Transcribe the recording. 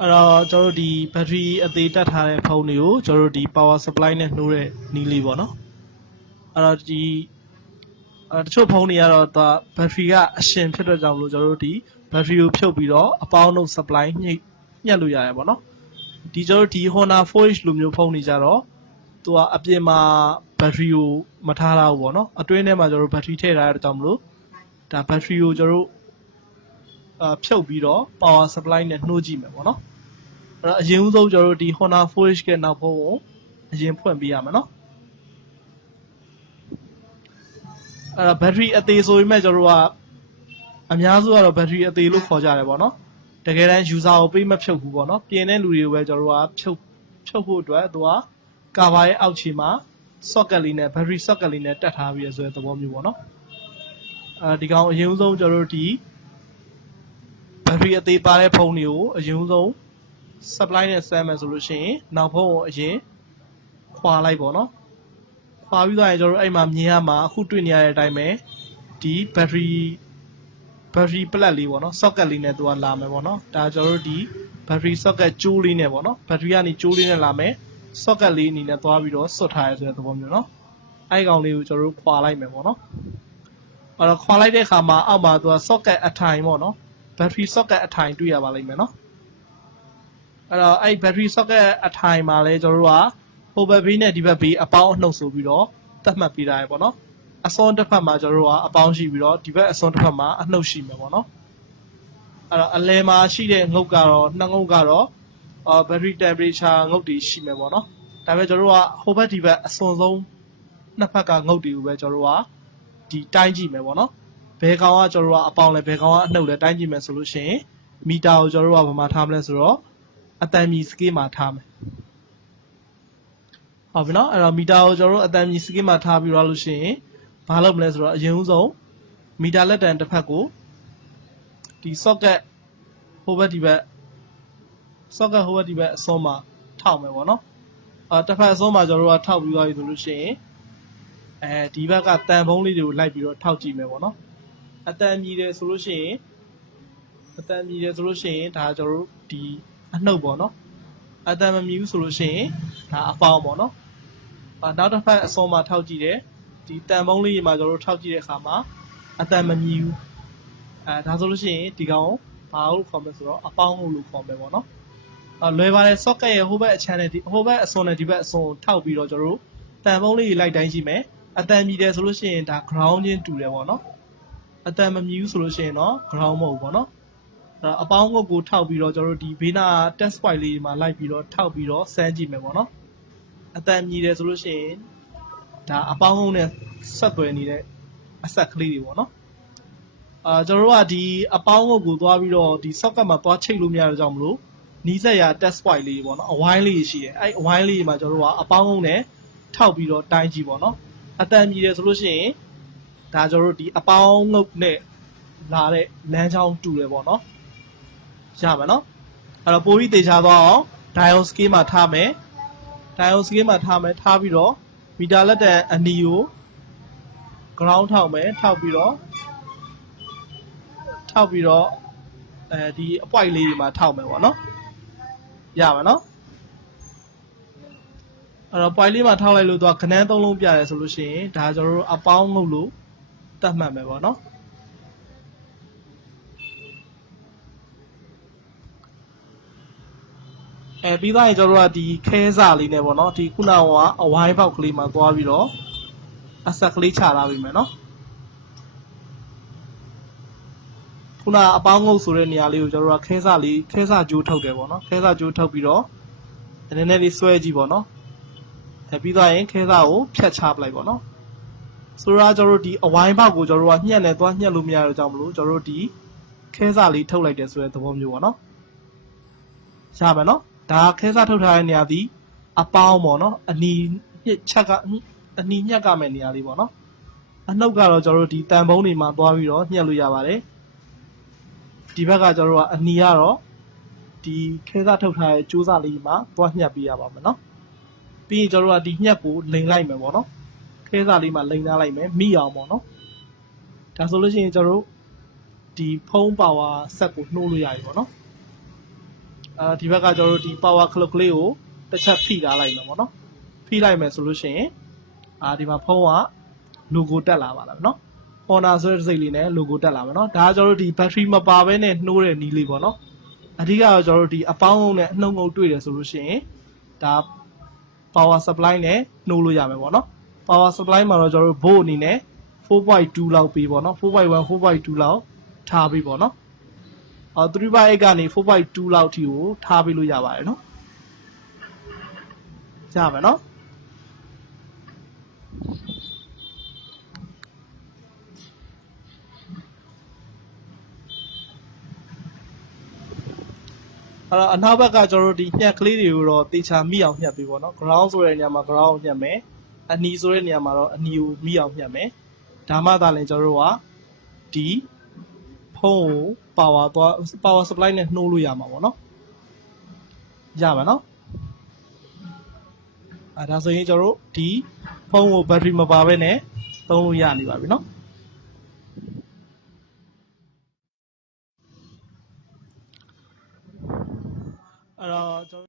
ကျွန်တော်တို့ဒီ battery အသေးတက်ထားတဲ့ဖုန်းတွေကိုကျွန်တော်တို့ဒီ power supply နဲ့နှိုးတဲ့နည်းလေးပေါ့နော်အဲ့တော့ဒီတချို့ဖုန်းတွေကတော့သူ battery ကအရှင်ဖြစ်တဲ့ကြောင့်လို့ကျွန်တော်တို့ဒီ battery ကိုဖြုတ်ပြီးတော့အပေါင်းနှုတ် supply ညှက်လို့ရတယ်ပေါ့နော်ဒီကျွန်တော်တို့ဒီ Honor 4H လိုမျိုးဖုန်းတွေကြတော့သူကအပြင်မှာ battery ကိုမထားတာဘူးပေါ့နော်အတွင်းထဲမှာကျွန်တော်တို့ battery ထည့်ထားတဲ့ကြောင့်မလို့ဒါ battery ကိုကျွန်တော်တို့ဖြုတ်ပြီးတော့ power supply နဲ့နှိုးကြည့်မယ်ပေါ့နော်အဲ့တော့အရင်ဦးဆုံးကျွန်တော်တို့ဒီ Honor 4H ကနောက်ဖုန်းကိုအရင်ဖွင့်ပေးရမယ်နော်အဲ့တော့ battery အသေးဆိုပေမဲ့ကျွန်တော်တို့ကအများစုကတော့ battery အသေးလို့ခေါ်ကြတယ်ပေါ့နော်တကယ်တမ်း user ကိုပေးမဖြုတ်ဘူးပေါ့နော်ပြင်တဲ့လူတွေကိုပဲကျွန်တော်တို့ကဖြုတ်ဖို့အတွက်သူက cover ရဲ့အောက်ခြေမှာ socket လေးနဲ့ battery socket လေးနဲ့တက်ထားပြီးရဆိုတဲ့သဘောမျိုးပေါ့နော်ဒီကောင်အရင်ဦးဆုံးကျွန်တော်တို့ဒီ battery အသေးပါတဲ့ဖုန်းတွေကိုအရင်ဦးဆုံး supply နဲ့ဆမ်းမယ်ဆိုလို့ရှိရင်နောက်ဖုန်းကိုအရင်ခွာလိုက်ပေါ့နော်ခွာပြီးသွားရင်ကျွန်တော်တို့အဲ့မှာမြင်ရမှာအခုတွေ့နေရတဲ့အတိုင်းပဲဒီ battery plug လေးပေါ့နော် socket လေးနဲ့သူကလာမယ်ပေါ့နော်ဒါကျွန်တော်တို့ဒီ battery socket ကျိုးလေးနဲ့ပေါ့နော် battery ကနေကျိုးလေးနဲ့လာမယ် socket လေးအနေနဲ့သွားပြီးတော့ဆွတ်ထားရဆိုတဲ့သဘောမျိုးနော်အဲ့ကောင်လေးကိုကျွန်တော်တို့ခွာလိုက်မယ်ပေါ့နော်အဲ့တော့ခွာလိုက်တဲ့အခါမှာအောက်မှာသူက socket အထိုင်ပေါ့နော် battery socket အထိုင်တွေ့ရပါလိမ့်မယ်နော်အဲ့တော့အဲ့ battery socket အထိုင်မှာလဲကျွန်တော်တို့ကဟိုဘက်ဘေးနဲ့ဒီဘက်ဘေးအပေါင်းအနှုတ်ဆိုပြီးတော့သတ်မှတ်ပေးထားရပေါ့နော်အစွန်းတစ်ဖက်မှာကျွန်တော်တို့ကအပေါင်းရှိပြီးတော့ဒီဘက်အစွန်းတစ်ဖက်မှာအနှုတ်ရှိမယ်ပေါ့နော်အဲ့တော့အလယ်မှာရှိတဲ့ငုတ်ကတော့နှစ်ငုတ်ကတော့battery temperature ငုတ်တွေရှိမယ်ပေါ့နော်ဒါပေမဲ့ကျွန်တော်တို့ကဟိုဘက်ဒီဘက်အစွန်းဆုံးနှစ်ဖက်ကငုတ်တွေကိုပဲကျွန်တော်တို့ကဒီတိုင်းကြည့်မယ်ပေါ့နော်ဘယ်ကောင်ကကျွန်တော်တို့ကအပေါင်းလဲဘယ်ကောင်ကအနှုတ်လဲတိုင်းကြည့်မယ်ဆိုလို့ရှိရင်မီတာကိုကျွန်တော်တို့ကဘာမှထားမလဲဆိုတော့အတန်မြည် scale မှာထားမယ်ဟုတ်ပြီနော်အဲ့တော့မီတာကိုကျွန်တော်တို့အတန်မြည် scale မှာထားပြီးတော့လို့ရှိရင်ဘာလုပ်မလဲဆိုတော့အရင်ဦးဆုံးမီတာလက်တံတစ်ဖက်ကိုဒီ socket ဟိုဘက်ဒီဘက် socket ဟိုဘက်ဒီဘက်အစွန်းမှာထောက်မယ်ပေါ့နော်တစ်ဖက်အစွန်းမှာကျွန်တော်တို့ကထောက်ပြီးသွားပြီဆိုလို့ရှိရင်ဒီဘက်ကတန်ဖုံးလေးတွေကိုလိုက်ပြီးတော့ထောက်ကြည့်မယ်ပေါ့နော်အတန်မြည်တယ်ဆိုလို့ရှိရင်ဒါကျွန်တော်တို့ဒီအနှုတ်ပေါ့နော်အတန်မမြည်ဘူးဆိုလို့ရှိရင်ဒါအပေါင်းပေါ့နော်နောက်တစ်ဖက်အစွန်းမှာထောက်ကြည့်တယ်ဒီတန်ဖုံးလေးမှာကျွန်တော်တို့ထောက်ကြည့်တဲ့အခါမှာအတန်မမြည်ဘူးဒါဆိုလို့ရှိရင်ဒီကောင်ဘာလို့ခေါ်မလဲဆိုတော့အပေါင်းလို့ခေါ်မယ်ပေါ့နော်လွယ်ပါတယ် socket ရဲ့ဟိုဘက်အချမ်းနဲ့ဒီဟိုဘက်အစွန်းနဲ့ဒီဘက်အစွန်းကိုထောက်ပြီးတော့ကျွန်တော်တို့တန်ဖုံးလေးလိုက်တိုင်းကြည့်မယ်အတန်မြည်တယ်ဆိုလို့ရှိရင်ဒါ ground ချင်းတူတယ်ပေါ့နော်အတန်မမြည်ဘူးဆိုလို့ရှိရင်တော့ ground မဟုတ်ဘူးပေါ့နော်အပေါင်းငုတ်ကိုထောက်ပြီးတော့ကျွန်တော်တို့ဒီဘေးနာ test point လေးမှာလိုက်ပြီးတော့ထောက်ပြီးတော့စမ်းကြည့်မယ်ပေါ့နော်အတန်မြည်တယ်ဆိုလို့ရှိရင်ဒါအပေါင်းငုတ်နဲ့ဆက်သွယ်နေတဲ့အဆက်ကလေးတွေပေါ့နော်ကျွန်တော်တို့ကဒီအပေါင်းငုတ်ကိုသွားပြီးတော့ဒီ socket မှာသွားချိတ်လို့မရတဲ့ကြောင့်မလို့နီးစပ်ရာ test point လေးပေါ့နော်အဝိုင်းလေးရှိတယ်အဲ့အဝိုင်းလေးမှာကျွန်တော်တို့ကအပေါင်းငုတ်နဲ့ထောက်ပြီးတော့တိုင်းကြည့်ပေါ့နော်အတန်မြည်တယ်ဆိုလို့ရှိရင်ဒါကျွန်တော်တို့ဒီအပေါင်းငုတ်နဲ့လာတဲ့လမ်းကြောင်းတူတယ်ပေါ့နော်ရပါနော်အဲ့တော့ပိုပြီးသေချာသွားအောင် diode scale မှာထားမယ် diode scale မှာထားပြီးတော့မီတာလက်တံအနီကို ground ထောက်မယ်ထောက်ပြီးတော့ဒီအပွိုက်လေးတွေမှာထောက်မယ်ပေါ့နော်ရပါနော်အဲ့တော့ point လေးမှာထောက်လိုက်လို့သူကခဏန်းသုံးလုံးပြတယ်ဆိုလို့ရှိရင်ဒါကျွန်တော်တို့အပေါင်းငုတ်လို့သတ်မှတ်မယ်ပေါ့နော်ပြီးသားရင်ကျွန်တော်တို့ကဒီခဲစာလေးနဲ့ပေါ့နော်ဒီခုနကအဝိုင်းပေါက်ကလေးမှာသွားပြီးတော့အဆက်ကလေးချထားပေးမယ်နော်ခုနအပေါင်းငုတ်ဆိုတဲ့နေရာလေးကိုကျွန်တော်တို့ကခဲစာကြိုးထုတ်တယ်ပေါ့နော်ခဲစာကြိုးထုတ်ပြီးတော့နည်းနည်းလေးဆွဲကြည့်ပေါ့နော်ပြီးသွားရင်ခဲစာကိုဖြတ်ချပလိုက်ပေါ့နော်ဆိုတော့ကျွန်တော်တို့ဒီအဝိုင်းပေါက်ကိုကျွန်တော်တို့ကညှက်နဲ့သွားညှက်လို့မရတော့ကြောင့်မလို့ကျွန်တော်တို့ဒီခဲစာလေးထုတ်လိုက်တယ်ဆိုတဲ့သဘောမျိုးပေါ့နော်ရပါနော်ဒါခဲစာထုတ်ထားတဲ့နေရာဒီအပေါင်းပေါ့နော်အနီညှက်ကမဲ့နေရာလေးပေါ့နော်အနှုတ်ကတော့ကျွန်တော်တို့ဒီတန်ဖုံးတွေမှာသွားပြီးတော့ညှက်လို့ရပါတယ်ဒီဘက်ကကျွန်တော်တို့ကအနီကတော့ဒီခဲစာထုတ်ထားတဲ့ကြိုးစားလေးမှာသွားညှက်ပေးရပါမယ်နော်ပြီးရင်ကျွန်တော်တို့ကဒီညှက်ကိုလိမ်လိုက်မယ်ပေါ့နော်ခဲစာလေးမှာလိမ်ထားလိုက်မယ်မိအောင်ပေါ့နော်ဒါဆိုလို့ရှိရင်ကျွန်တော်တို့ဒီဖုန်းပါဝါဆက်ကိုနှိုးလို့ရပြီပေါ့နော် ဒီဘက်ကကျွန်တော်တို့ဒီ power clock လေးကိုတစ်ချက်ဖိထားလိုက်မယ်ပေါ့နော်ဖိလိုက်မယ်ဆိုလို့ရှိရင်ဒီမှာဖုန်းက logo တက်လာပါလားနော် honor ဆိုတဲ့စိတ်လေးနဲ့ logo တက်လာမယ်နော်ဒါကကျွန်တော်တို့ဒီ battery မပါဘဲနဲ့နှိုးတဲ့နီးလေးပေါ့နော်အဓိကတော့ကျွန်တော်တို့ဒီအပေါင်းလုံးနဲ့အနှုံငုံတွေ့တယ်ဆိုလို့ရှိရင်ဒါ power supply နဲ့နှိုးလို့ရမယ်ပေါ့နော် power supply မှာတော့ကျွန်တော်တို့ volt အနေနဲ့ 4.2 လောက်ပေးပေါ့နော် 4.1 4.2 လောက်ထားပေးပေါ့နော်3.8 ကနေ 4.2 လောက်ထိကိုထားပေးလို့ရပါတယ်နော်ရမယ်နော်အနောက်ဘက်ကကျွန်တော်တို့ဒီညှက်ကလေးတွေကိုတော့တေချာမိအောင်ညှက်ပေးပေါ့နော် ground ဆိုတဲ့နေရာမှာ ground ကိုညှက်မယ်အနီဆိုတဲ့နေရာမှာတော့အနီကိုမိအောင်ညှက်မယ်ဒါမှသာလျှင်ကျွန်တော်တို့ကဒီဖုန်းကို power supply နဲ့နှိုးလို့ရမှာပေါ့နော်ရပါနော်ဒါဆိုရင်ကျွန်တော်တို့ဒီဖုန်းကို battery မပါဘဲနဲ့သုံးလို့ရနေပါပြီနော်အဲ့တော့